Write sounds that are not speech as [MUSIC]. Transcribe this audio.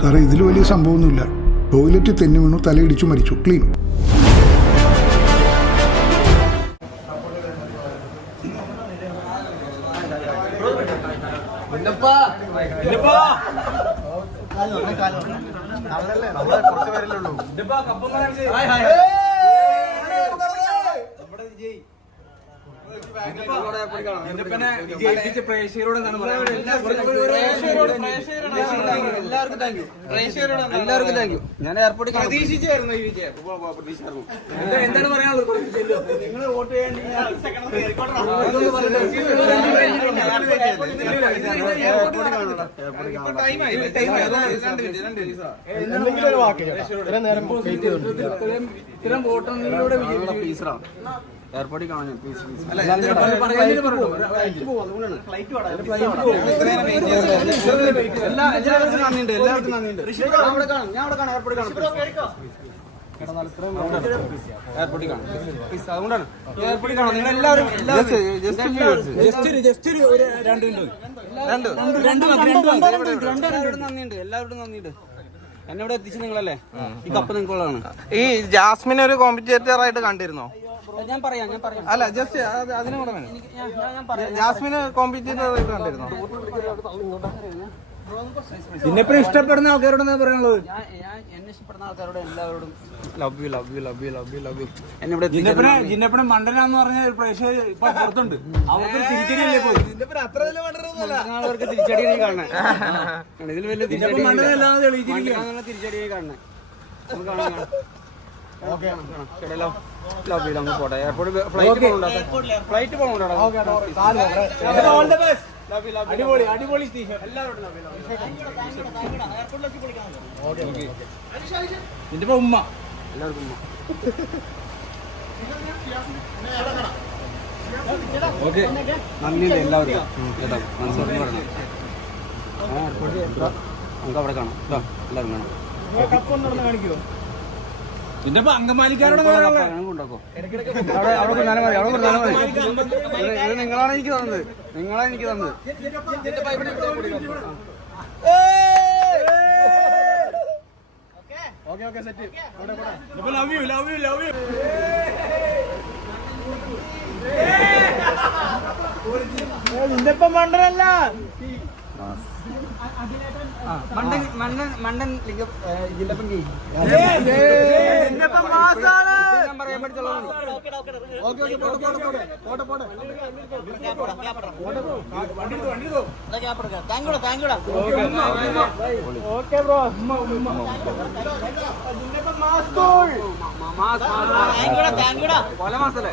സാറേ ഇതിൽ വലിയ സംഭവമൊന്നുമില്ല. ടോയ്ലറ്റ് തെന്നു വീണു തലയിടിച്ചു മരിച്ചു. ക്ലീൻ. വിജയിപ്പിച്ച പ്രേക്ഷകരോട് എല്ലാവർക്കും താങ്ക് യു എല്ലാവർക്കും താങ്ക് യു ഞാൻ എയർപോർട്ടിൽ പ്രതീക്ഷിച്ചായിരുന്നു ഈ വിജയം. എന്താണ് പറയാനുള്ളത്? നിങ്ങൾ വോട്ട് ചെയ്യാൻ വിജയിപ്പിച്ചു എയർപോർട്ടിൽ കാണാൻ ഞാൻ പ്ലീസ് പറഞ്ഞു എല്ലാ എല്ലാവർക്കും നന്ദിയുണ്ട് എല്ലാവർക്കും നന്ദിയുണ്ട് ഞാൻ അവിടെ കാണും എയർപോർട്ടിൽ കാണാം എയർപോർട്ടിൽ കാണാം പ്ലീസ് അതുകൊണ്ടാണ് എയർപോർട്ടിൽ കാണാം നിങ്ങൾ എല്ലാവരും എല്ലാവരും എല്ലാവരോടും നന്ദിയുണ്ട് എന്നെ ഇവിടെ എത്തിച്ച് നിങ്ങളല്ലേ? ഈ കപ്പ് നിങ്ങൾക്കുള്ളതാണ്. ഈ ജാസ്മിൻ ഒരു കോമ്പറ്റേറ്റർ ആയിട്ട് കണ്ടിരുന്നോ? ഞാൻ പറയാം ഞാൻ പറയാം. അല്ല ജസ്റ്റ് അതിനും കൂടെ ജാസ്മിന് കോമ്പറ്റേറ്റർ ആയിട്ട് കണ്ടിരുന്നോ? ഇതിനെപ്പറ്റി ഇഷ്ടപ്പെടുന്ന ആൾക്കാരോട് എന്താ പറയാനുള്ളത്? ഞാൻ ഞാൻ എന്നെ ഇഷ്ടപ്പെടുന്ന ആൾക്കാരോട് എല്ലാവരോടും love you love you love you love you love you എന്നെ ഇവിടെ എത്തിച്ചതിന് ജിന്നപ്പനെ നന്ദി. ജിന്നപ്പനെ മണ്ടനാന്ന് പറഞ്ഞ ഒരു പ്രേക്ഷകർ ഇപ്പൊ പുറത്തുണ്ട്. അവർക്ക് തിരിച്ചടിയല്ലേ പോയി അവർക്ക് തിരിച്ചടി നീ കാണണേ. [LAUGHS] ഇതിൽ വലിയ തിരിച്ചടി മണ്ടനല്ലാതെ നമുക്ക് കാണാം പോട്ടെ. എയർപോർട്ട് ഫ്ലൈറ്റ് പോകണ്ടോ ഫ്ലൈറ്റ് പോകണ്ടോ അടിപൊളി അടിപൊളി എന്റെ ഉമ്മ. എല്ലാവർക്കും ഓക്കെ നന്ദിയുണ്ട് എല്ലാവർക്കും. കേട്ടോ മനസ്സിലാക്കി പറയണം ആ എയർപോർട്ടിൽ എത്ര നമുക്ക് അവിടെ കാണാം. കേട്ടോ എല്ലാവരും കാണാം. ഇതിന്റെ ഇപ്പൊ അങ്കമാലിക്കാരോട് ഇത് നിങ്ങളാണ് എനിക്ക് തന്നത്. നിങ്ങളാണ് എനിക്ക് തന്നത്. Love you love you love you മണ്ടൻ മണ്ടൻ മണ്ടൻ ലിംഗം കീ ഞാൻ പറയാൻ പറ്റുള്ളൂ കൊല മാസല്ലേ?